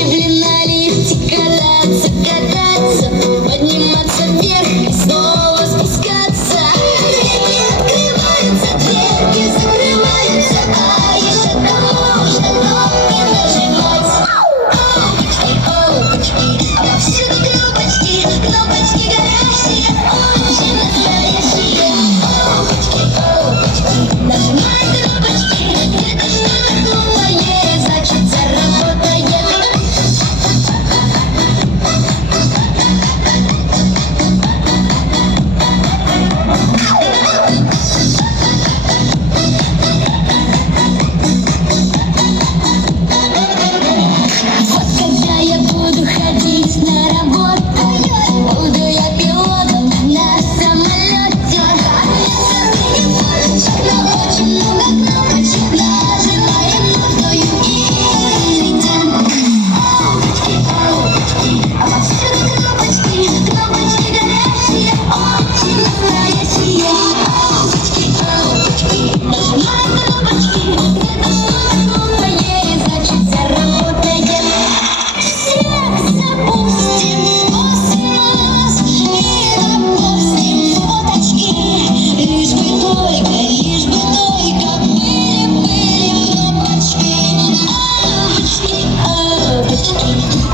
люблю на лифте кататься, кататься, подниматься вверх и снова спускаться. Открываются дверки, закрываются, а еще там можно кнопки нажимать. Опачки, опачки, а повсюду кнопочки, кнопочки горящие, очень настоящие. Опачки, опачки, нажимай кнопочки, это что-то новое, значит заработает. Вот когда я буду ходить на работу, буду я пилотом на самолете. Но очень много кнопочек, нажимаем нужную и летим. Опачки, опачки, а повсюду кнопочки, кнопочки горящие, очень настоящие. Опачки, опачки, нажимаем кнопочки, это что-то новое, значит заработает. Всех запустим в космос и запустим фоточки. Лишь бы только были кнопочки. Опачки, опачки.